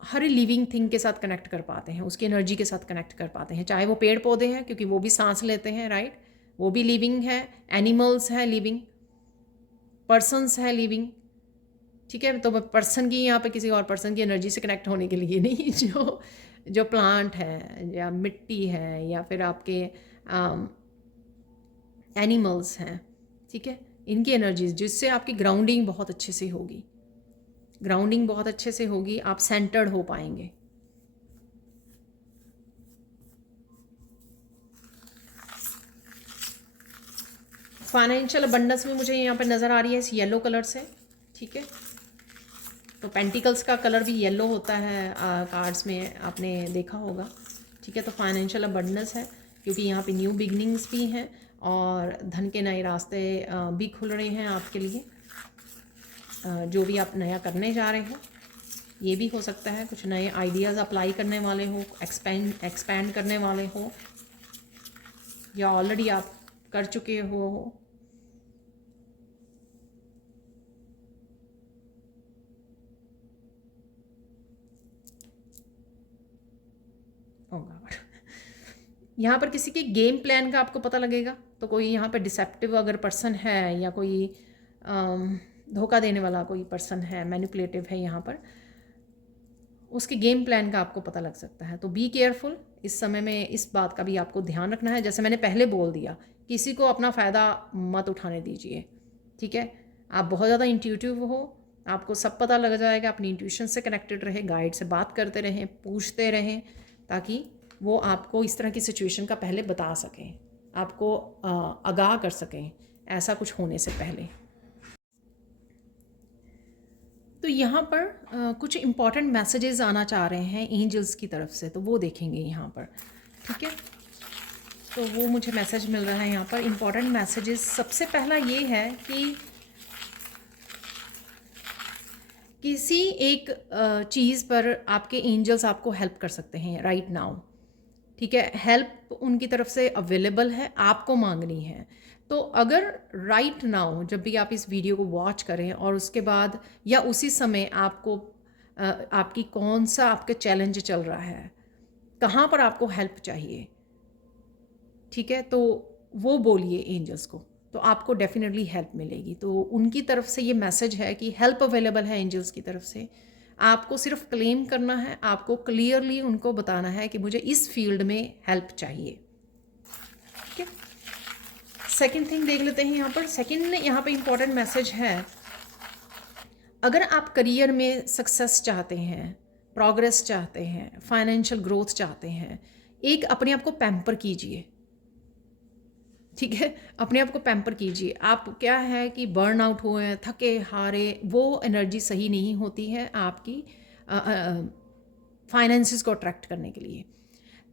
हर लिविंग थिंग के साथ कनेक्ट कर पाते हैं, उसकी एनर्जी के साथ कनेक्ट कर पाते हैं, चाहे वो पेड़ पौधे हैं क्योंकि वो भी सांस लेते हैं, राइट, वो भी लिविंग है, एनिमल्स हैं लिविंग, पर्सन्स हैं लिविंग, ठीक है। तो पर्सन की यहाँ पे किसी और पर्सन की एनर्जी से कनेक्ट होने के लिए नहीं, जो जो प्लांट है या मिट्टी है या फिर आपके एनिमल्स हैं, ठीक है, इनकी एनर्जीज, जिससे आपकी ग्राउंडिंग बहुत अच्छे से होगी, ग्राउंडिंग बहुत अच्छे से होगी, आप सेंटर्ड हो पाएंगे। फाइनेंशियल अबंडेंस में मुझे यहाँ पर नज़र आ रही है इस येलो कलर से, ठीक है। तो पेंटिकल्स का कलर भी येलो होता है, कार्ड्स में आपने देखा होगा, ठीक है। तो फाइनेंशियल अबंडेंस है क्योंकि यहाँ पे न्यू बिगनिंग्स भी हैं और धन के नए रास्ते भी खुल रहे हैं आपके लिए। जो भी आप नया करने जा रहे हो, ये भी हो सकता है कुछ नए आइडियाज़ अप्लाई करने वाले हो, एक्सपैंड करने वाले हो, या ऑलरेडी आप कर चुके हो। यहाँ पर किसी के गेम प्लान का आपको पता लगेगा, तो कोई यहाँ पर डिसेप्टिव अगर पर्सन है या कोई धोखा देने वाला कोई पर्सन है, मैनिपुलेटिव है, यहाँ पर उसके गेम प्लान का आपको पता लग सकता है। तो बी केयरफुल, इस समय में इस बात का भी आपको ध्यान रखना है। जैसे मैंने पहले बोल दिया, किसी को अपना फ़ायदा मत उठाने दीजिए, ठीक है। आप बहुत ज़्यादा इंट्यूटिव हो, आपको सब पता लग जाएगा, अपनी इंट्यूशन से कनेक्टेड रहे, गाइड से बात करते रहें, पूछते रहें, ताकि वो आपको इस तरह की सिचुएशन का पहले बता सकें, आपको आगाह कर सकें ऐसा कुछ होने से पहले। तो यहाँ पर कुछ इम्पॉर्टेंट मैसेजेस आना चाह रहे हैं एंजल्स की तरफ से, तो वो देखेंगे यहाँ पर, ठीक है। तो वो मुझे मैसेज मिल रहा है यहाँ पर, इम्पॉर्टेंट मैसेजेस। सबसे पहला ये है कि किसी एक चीज़ पर आपके एंजल्स आपको हेल्प कर सकते हैं राइट नाउ, ठीक है। हेल्प उनकी तरफ से अवेलेबल है, आपको मांगनी है। तो अगर राइट नाउ जब भी आप इस वीडियो को वॉच करें और उसके बाद या उसी समय आपको आपकी कौन सा आपके चैलेंज चल रहा है, कहाँ पर आपको हेल्प चाहिए, ठीक है, तो वो बोलिए एंजल्स को, तो आपको डेफिनेटली हेल्प मिलेगी। तो उनकी तरफ से ये मैसेज है कि हेल्प अवेलेबल है एंजल्स की तरफ से। आपको सिर्फ क्लेम करना है, आपको क्लियरली उनको बताना है कि मुझे इस फील्ड में हेल्प चाहिए, ठीक है। सेकेंड थिंग देख लेते हैं यहाँ पर। सेकेंड यहाँ पर इंपॉर्टेंट मैसेज है, अगर आप करियर में सक्सेस चाहते हैं, प्रोग्रेस चाहते हैं, फाइनेंशियल ग्रोथ चाहते हैं, एक अपने आप को पैम्पर कीजिए, ठीक है, अपने आप को पैम्पर कीजिए। आप क्या है कि बर्न आउट हुए हैं, थके हारे, वो एनर्जी सही नहीं होती है आपकी फाइनेंसिस को अट्रैक्ट करने के लिए।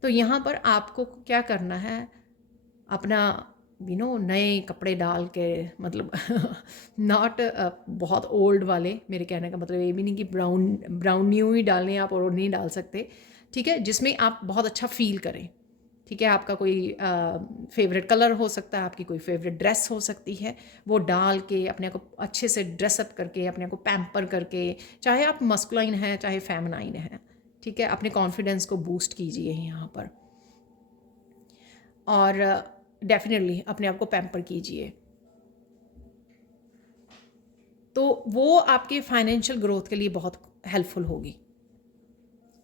तो यहाँ पर आपको क्या करना है, अपना नए कपड़े डाल के, मतलब नॉट बहुत ओल्ड वाले, मेरे कहने का मतलब ये भी नहीं कि ब्राउन न्यू ही डालने आप और नहीं डाल सकते, ठीक है, जिसमें आप बहुत अच्छा फील करें, ठीक है। आपका कोई फेवरेट कलर हो सकता है, आपकी कोई फेवरेट ड्रेस हो सकती है, वो डाल के अपने को अच्छे से ड्रेसअप करके, अपने को पैम्पर करके, चाहे आप मस्कुलाइन हैं चाहे फेमिनाइन हैं, ठीक है, अपने कॉन्फिडेंस को बूस्ट कीजिए यहाँ पर, और डेफिनेटली अपने आप को पैम्पर कीजिए। तो वो आपके फाइनेंशियल ग्रोथ के लिए बहुत हेल्पफुल होगी।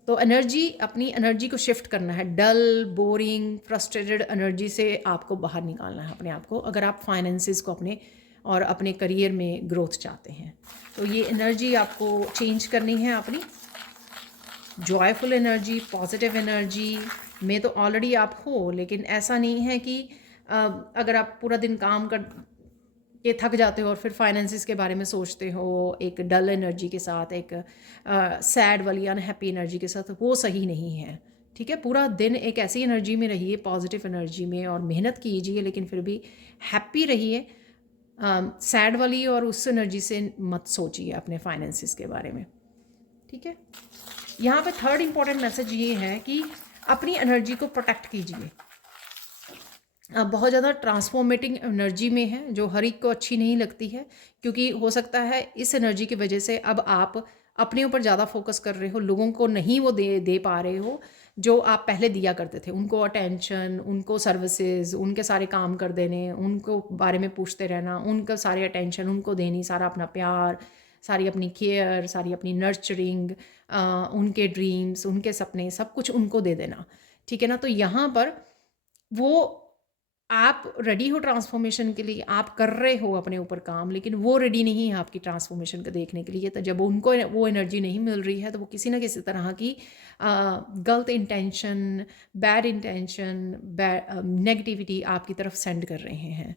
तो एनर्जी, अपनी एनर्जी को शिफ्ट करना है, डल, बोरिंग, फ्रस्ट्रेटेड एनर्जी से आपको बाहर निकालना है अपने आप को, अगर आप फाइनेंसिस को अपने और अपने करियर में ग्रोथ चाहते हैं। तो ये एनर्जी आपको चेंज करनी है अपनी जॉयफुल एनर्जी, पॉजिटिव एनर्जी में तो ऑलरेडी आप हो, लेकिन ऐसा नहीं है कि अगर आप पूरा दिन काम कर के थक जाते हो और फिर फाइनेंसिस के बारे में सोचते हो एक डल एनर्जी के साथ, एक सैड वाली अनहैप्पी एनर्जी के साथ, वो सही नहीं है, ठीक है। पूरा दिन एक ऐसी एनर्जी में रहिए, पॉजिटिव एनर्जी में, और मेहनत कीजिए, लेकिन फिर भी हैप्पी रहिए। सैड वाली और उस एनर्जी से मत सोचिए अपने फाइनेंसिस के बारे में, ठीक है। यहाँ पे थर्ड इंपॉर्टेंट मैसेज ये है कि अपनी एनर्जी को प्रोटेक्ट कीजिए। आप बहुत ज़्यादा ट्रांसफॉर्मेटिंग एनर्जी में है, जो हर एक को अच्छी नहीं लगती है, क्योंकि हो सकता है इस एनर्जी की वजह से अब आप अपने ऊपर ज़्यादा फोकस कर रहे हो, लोगों को नहीं वो दे पा रहे हो जो आप पहले दिया करते थे, उनको अटेंशन, उनको सर्विसेज, उनके सारे काम कर देने, उनको बारे में पूछते रहना, उनका सारे अटेंशन उनको देनी, सारा अपना प्यार, सारी अपनी केयर, सारी अपनी नर्चरिंग, उनके ड्रीम्स, उनके सपने, सब कुछ उनको दे देना, ठीक है ना। तो यहाँ पर वो आप रेडी हो ट्रांसफॉर्मेशन के लिए, आप कर रहे हो अपने ऊपर काम, लेकिन वो रेडी नहीं है आपकी ट्रांसफॉर्मेशन को देखने के लिए। तो जब उनको वो एनर्जी नहीं मिल रही है, तो वो किसी ना किसी तरह की गलत इंटेंशन, बैड इंटेंशन, नेगेटिविटी आपकी तरफ सेंड कर रहे हैं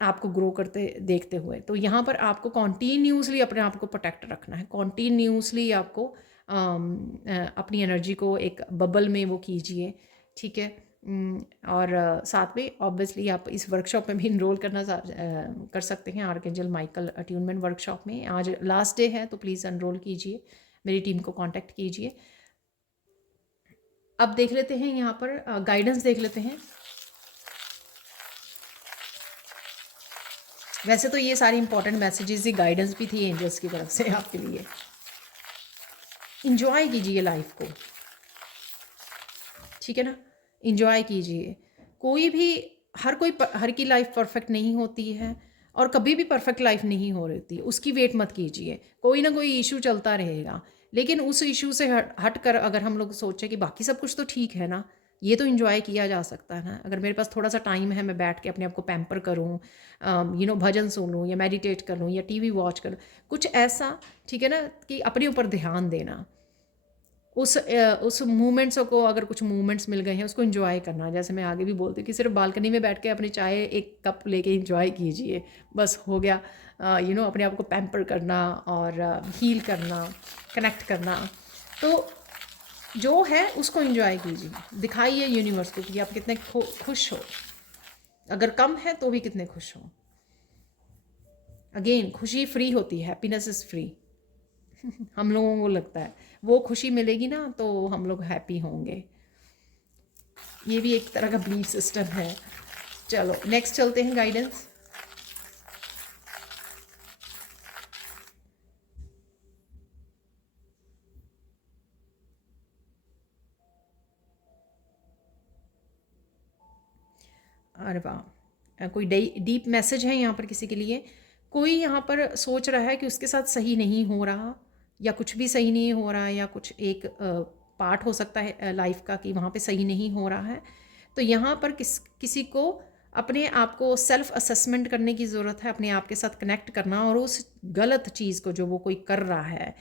आपको ग्रो करते देखते हुए। तो यहाँ पर आपको कॉन्टीन्यूसली अपने आप को प्रोटेक्ट रखना है, कॉन्टीन्यूसली आपको अपनी एनर्जी को एक बबल में वो कीजिए, ठीक है। और साथ में ऑब्वियसली आप इस वर्कशॉप में भी इनरोल कर सकते हैं, आर्कएंजल माइकल अट्यूनमेंट वर्कशॉप में। आज लास्ट डे है, तो प्लीज़ एनरोल कीजिए, मेरी टीम को कांटेक्ट कीजिए। अब देख लेते हैं यहाँ पर गाइडेंस देख लेते हैं। वैसे तो ये सारी इंपॉर्टेंट मैसेजेस ही गाइडेंस भी थी एंजल्स की तरफ से आपके लिए। इंजॉय कीजिए लाइफ को, ठीक है ना, इंजॉय कीजिए। कोई भी, हर की लाइफ परफेक्ट नहीं होती है, और कभी भी परफेक्ट लाइफ नहीं हो रही, उसकी वेट मत कीजिए। कोई ना कोई इशू चलता रहेगा, लेकिन उस इशू से हट कर अगर हम लोग सोचें कि बाकी सब कुछ तो ठीक है ना, ये तो इंजॉय किया जा सकता है ना। अगर मेरे पास थोड़ा सा टाइम है, मैं बैठ के अपने आप को पैम्पर करूँ, भजन सुन लूँ, या मेडिटेट कर लूँ, या टीवी वॉच कर लूँ, कुछ ऐसा, ठीक है ना, कि अपने ऊपर ध्यान देना, उस मूवमेंट्स को, अगर कुछ मूवमेंट्स मिल गए हैं उसको एंजॉय करना। जैसे मैं आगे भी बोलती हूँ कि सिर्फ बालकनी में बैठ के अपनी चाय एक कप लेके एंजॉय कीजिए, बस हो गया। अपने आप को पैम्पर करना और हील करना, कनेक्ट करना, तो जो है उसको एंजॉय कीजिए, दिखाइए यूनिवर्स को कि आप कितने खुश हो, अगर कम है तो भी कितने खुश हो। अगेन, खुशी फ्री होती है, हैप्पीनेस इज़ फ्री। हम लोगों को लगता है वो खुशी मिलेगी ना तो हम लोग हैप्पी होंगे, ये भी एक तरह का बिलीफ सिस्टम है। चलो नेक्स्ट चलते हैं गाइडेंस। अरे वाह! कोई डीप मैसेज है यहाँ पर किसी के लिए। कोई यहाँ पर सोच रहा है कि उसके साथ सही नहीं हो रहा, या कुछ भी सही नहीं हो रहा है, या कुछ एक पार्ट हो सकता है लाइफ का कि वहाँ पे सही नहीं हो रहा है। तो यहाँ पर किसी को अपने आप को सेल्फ असेसमेंट करने की ज़रूरत है, अपने आप के साथ कनेक्ट करना, और उस गलत चीज़ को जो वो कोई कर रहा है,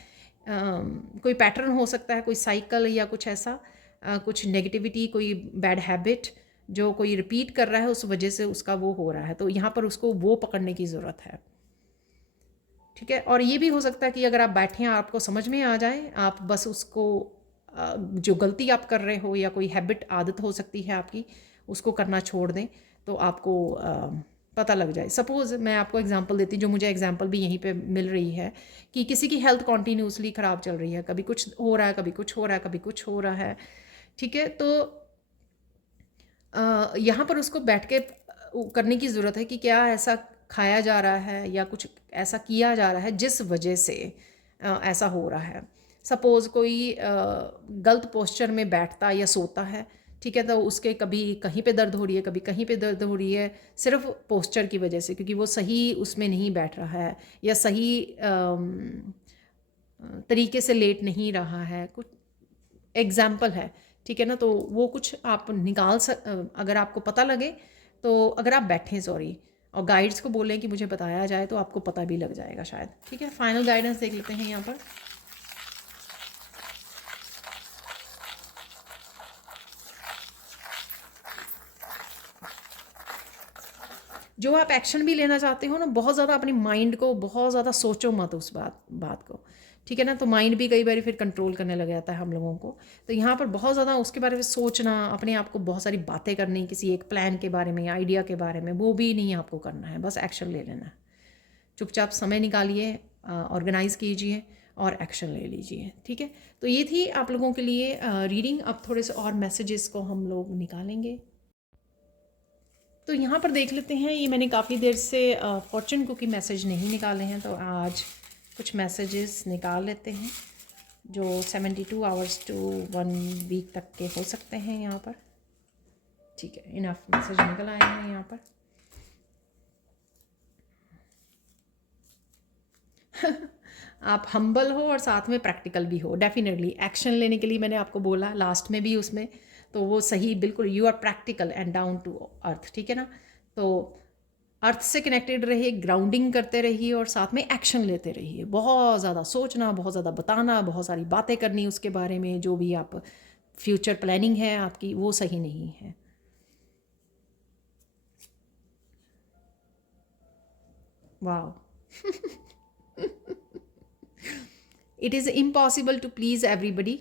कोई पैटर्न हो सकता है, कोई साइकिल या कुछ ऐसा, कुछ नेगेटिविटी, कोई बैड हैबिट जो कोई रिपीट कर रहा है, उस वजह से उसका वो हो रहा है। तो यहाँ पर उसको वो पकड़ने की ज़रूरत है। ठीक है। और ये भी हो सकता है कि अगर आप बैठें, आपको समझ में आ जाए, आप बस उसको जो गलती आप कर रहे हो या कोई हैबिट, आदत हो सकती है आपकी, उसको करना छोड़ दें, तो आपको पता लग जाए। सपोज़ मैं आपको एग्जांपल देती हूँ, जो मुझे एग्जांपल भी यहीं पे मिल रही है, कि किसी की हेल्थ कॉन्टीन्यूसली ख़राब चल रही है, कभी कुछ हो रहा है, कभी कुछ हो रहा है, कभी कुछ हो रहा है। ठीक है। तो यहाँ पर उसको बैठ के करने की ज़रूरत है कि क्या ऐसा खाया जा रहा है या कुछ ऐसा किया जा रहा है जिस वजह से ऐसा हो रहा है। सपोज़ कोई गलत पोस्चर में बैठता या सोता है, ठीक है, तो उसके कभी कहीं पे दर्द हो रही है, कभी कहीं पे दर्द हो रही है, सिर्फ पोस्चर की वजह से, क्योंकि वो सही उसमें नहीं बैठ रहा है, या सही तरीके से लेट नहीं रहा है। कुछ एग्जाम्पल है, ठीक है ना। तो वो कुछ आप अगर आपको पता लगे, तो अगर आप बैठें, सॉरी, और गाइड्स को बोलें कि मुझे बताया जाए, तो आपको पता भी लग जाएगा शायद। ठीक है। फाइनल गाइडेंस देख लेते हैं यहाँ पर। जो आप एक्शन भी लेना चाहते हो ना, बहुत ज़्यादा अपनी माइंड को बहुत ज़्यादा सोचो मत उस बात को। ठीक है ना। तो माइंड भी कई बार फिर कंट्रोल करने लग जाता है हम लोगों को। तो यहाँ पर बहुत ज़्यादा उसके बारे में सोचना, अपने आप को बहुत सारी बातें करनी किसी एक प्लान के बारे में, आइडिया के बारे में, वो भी नहीं आपको करना है। बस एक्शन ले लेना है। चुपचाप समय निकालिए, ऑर्गेनाइज़ कीजिए और एक्शन ले लीजिए। ठीक है। तो ये थी आप लोगों के लिए रीडिंग। अब थोड़े से और मैसेजेस को हम लोग निकालेंगे। तो यहाँ पर देख लेते हैं। ये मैंने काफ़ी देर से फॉर्चून कुकी मैसेज नहीं निकाले हैं, तो आज कुछ मैसेजेस निकाल लेते हैं जो 72 आवर्स टू 1 वीक तक के हो सकते हैं यहाँ पर। ठीक है। इनफ मैसेज निकल आए हैं यहाँ पर। आप हम्बल हो और साथ में प्रैक्टिकल भी हो। डेफिनेटली एक्शन लेने के लिए मैंने आपको बोला लास्ट में भी उसमें, तो वो सही बिल्कुल, you are practical and down to earth. ठीक है ना। तो अर्थ से कनेक्टेड रहिए, ग्राउंडिंग करते रहिए और साथ में एक्शन लेते रहिए। बहुत ज़्यादा सोचना, बहुत ज़्यादा बताना, बहुत सारी बातें करनी उसके बारे में, जो भी आप फ्यूचर प्लानिंग है आपकी, वो सही नहीं है। वाह। It is impossible to please everybody,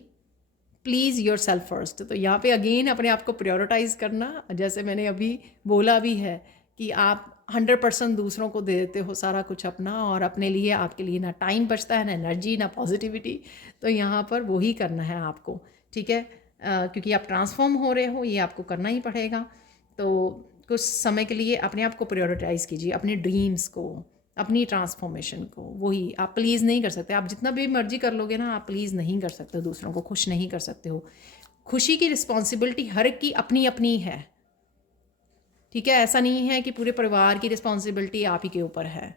please yourself first. तो यहाँ पे अगेन अपने आप को प्रायोरिटाइज़ करना, जैसे मैंने अभी बोला भी है कि आप 100% दूसरों को दे देते हो सारा कुछ अपना, और अपने लिए, आपके लिए ना टाइम बचता है, ना एनर्जी, ना पॉजिटिविटी। तो यहाँ पर वही करना है आपको। ठीक है। क्योंकि आप ट्रांसफॉर्म हो रहे हो, ये आपको करना ही पड़ेगा। तो कुछ समय के लिए अपने आप को प्रायोरिटाइज़ कीजिए, अपने ड्रीम्स को, अपनी ट्रांसफॉर्मेशन को। वही आप प्लीज़ नहीं कर सकते। आप जितना भी मर्जी कर लोगे ना, आप प्लीज़ नहीं कर सकते हो, दूसरों को खुश नहीं कर सकते हो। खुशी की रिस्पॉन्सिबिलिटी हर एक की अपनी अपनी है। ठीक है। ऐसा नहीं है कि पूरे परिवार की रिस्पॉन्सिबिलिटी आप ही के ऊपर है,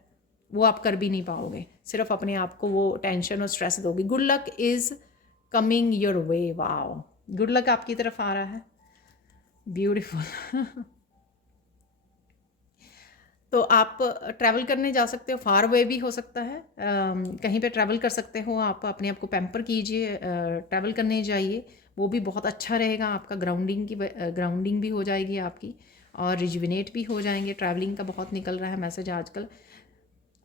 वो आप कर भी नहीं पाओगे। सिर्फ अपने आप को वो टेंशन और स्ट्रेस दोगे। Good luck is coming your way. Wow, good luck आपकी तरफ आ रहा है। ब्यूटीफुल। तो आप ट्रैवल करने जा सकते हो, फार वे भी हो सकता है, कहीं पे ट्रैवल कर सकते हो आप। अपने आप को पैम्पर कीजिए, ट्रैवल करने जाइए, वो भी बहुत अच्छा रहेगा। आपका ग्राउंडिंग भी हो जाएगी आपकी, और रिजुविनेट भी हो जाएंगे। ट्रैवलिंग का बहुत निकल रहा है मैसेज आजकल।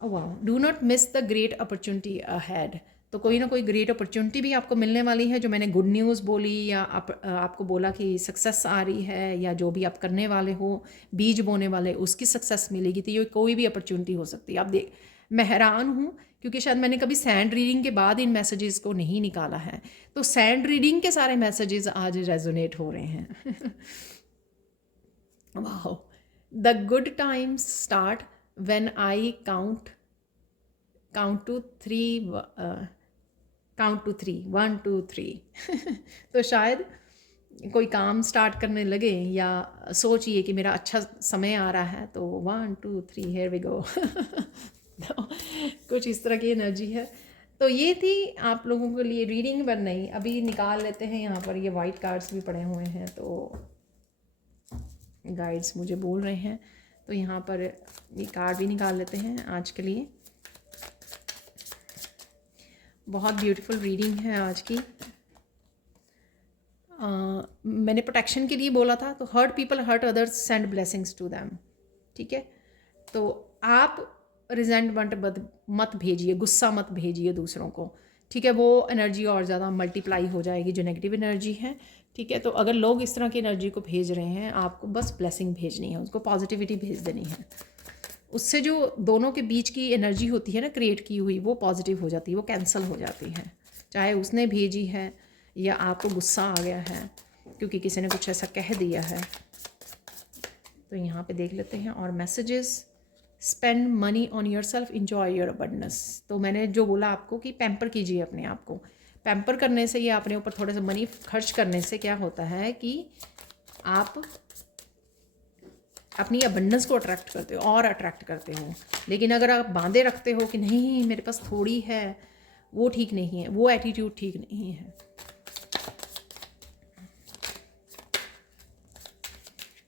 वाह। Do not miss the great opportunity ahead. तो कोई ना कोई ग्रेट अपॉर्चुनिटी भी आपको मिलने वाली है। जो मैंने गुड न्यूज़ बोली, या आपको बोला कि सक्सेस आ रही है, या जो भी आप करने वाले हो, बीज बोने वाले, उसकी सक्सेस मिलेगी। तो ये कोई भी अपॉर्चुनिटी हो सकती है। आप देख, मैं हैरान हूँ क्योंकि शायद मैंने कभी सैंड रीडिंग के बाद इन मैसेजेस को नहीं निकाला है। तो सैंड रीडिंग के सारे मैसेजेस आज रेजोनेट हो रहे हैं। वाह। The good times start when I count to three, count to three, 1 2 3। तो शायद कोई काम स्टार्ट करने लगे या सोचिए कि मेरा अच्छा समय आ रहा है, तो 1 2 3 हियर वी गो। तो कुछ इस तरह की एनर्जी है। तो ये थी आप लोगों के लिए रीडिंग, पर नहीं अभी निकाल लेते हैं। यहाँ पर ये वाइट कार्ड्स भी पड़े हुए हैं, तो गाइड्स मुझे बोल रहे हैं, तो यहाँ पर ये कार्ड भी निकाल लेते हैं आज के लिए। बहुत ब्यूटीफुल रीडिंग है आज की। मैंने प्रोटेक्शन के लिए बोला था, तो hurt people hurt others send blessings to them. ठीक है, तो आप रिजेंटमेंट मत भेजिए, गुस्सा मत भेजिए दूसरों को। ठीक है, वो एनर्जी और ज़्यादा मल्टीप्लाई हो जाएगी जो नेगेटिव एनर्जी है। ठीक है, तो अगर लोग इस तरह की एनर्जी को भेज रहे हैं, आपको बस ब्लेसिंग भेजनी है, उसको पॉजिटिविटी भेज देनी है। उससे जो दोनों के बीच की एनर्जी होती है ना क्रिएट की हुई, वो पॉजिटिव हो जाती है, वो कैंसिल हो जाती है। चाहे उसने भेजी है या आपको गुस्सा आ गया है क्योंकि किसी ने कुछ ऐसा कह दिया है। तो यहाँ पे देख लेते हैं और messages. Spend money on your self, enjoy your abundance. तो मैंने जो बोला आपको कि पैम्पर कीजिए अपने आप को। पैम्पर करने से या अपने ऊपर थोड़ा सा मनी खर्च करने से क्या होता है कि आप अपनी अबंडेंस को अट्रैक्ट करते हो और अट्रैक्ट करते हो। लेकिन अगर आप बांधे रखते हो कि नहीं मेरे पास थोड़ी है, वो ठीक नहीं है, वो एटीट्यूड ठीक नहीं है।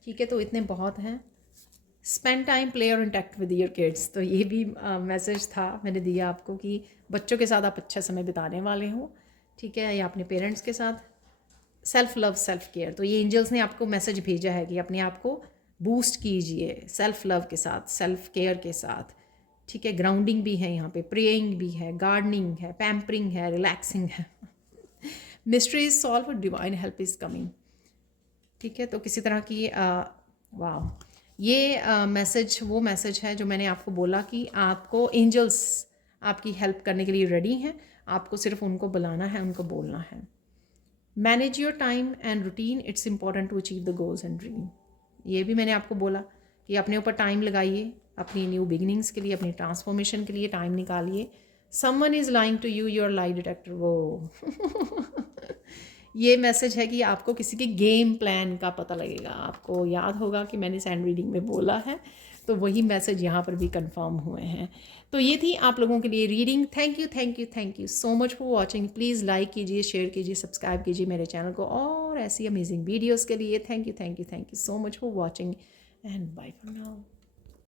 ठीक है, तो इतने बहुत हैं। स्पेंड टाइम प्ले और इंटैक्ट विद योर किड्स। तो ये भी मैसेज था मैंने दिया आपको कि बच्चों के साथ आप अच्छा समय बिताने वाले हो। ठीक है, या अपने पेरेंट्स के साथ। सेल्फ लव सेल्फ केयर, तो ये एंजल्स ने आपको मैसेज भेजा है कि अपने आप को बूस्ट कीजिए सेल्फ लव के साथ, सेल्फ केयर के साथ। ठीक है, ग्राउंडिंग भी है यहाँ पे, प्रेइंग भी है, गार्डनिंग है, पैम्परिंग है, रिलैक्सिंग है। Mystery is solve, divine help is coming. ठीक है, तो किसी तरह की वाह, ये मैसेज वो मैसेज है जो मैंने आपको बोला कि आपको एंजल्स आपकी हेल्प करने के लिए रेडी हैं। आपको सिर्फ उनको बुलाना है, उनको बोलना है। Manage your time and routine, it's important to achieve the goals and dream. ये भी मैंने आपको बोला कि अपने ऊपर टाइम लगाइए, अपनी न्यू बिगिनिंग्स के लिए, अपनी ट्रांसफॉर्मेशन के लिए टाइम निकालिए। Someone is lying to you, your lie detector. वो ये मैसेज है कि आपको किसी के गेम प्लान का पता लगेगा। आपको याद होगा कि मैंने सैंड रीडिंग में बोला है, तो वही मैसेज यहाँ पर भी कंफर्म हुए हैं। तो ये थी आप लोगों के लिए reading. Thank you thank you thank you so much for watching. Please like कीजिए, शेयर कीजिए, सब्सक्राइब कीजिए मेरे चैनल को और ऐसी अमेजिंग वीडियोज़ के लिए। Thank you so much for watching and bye for now.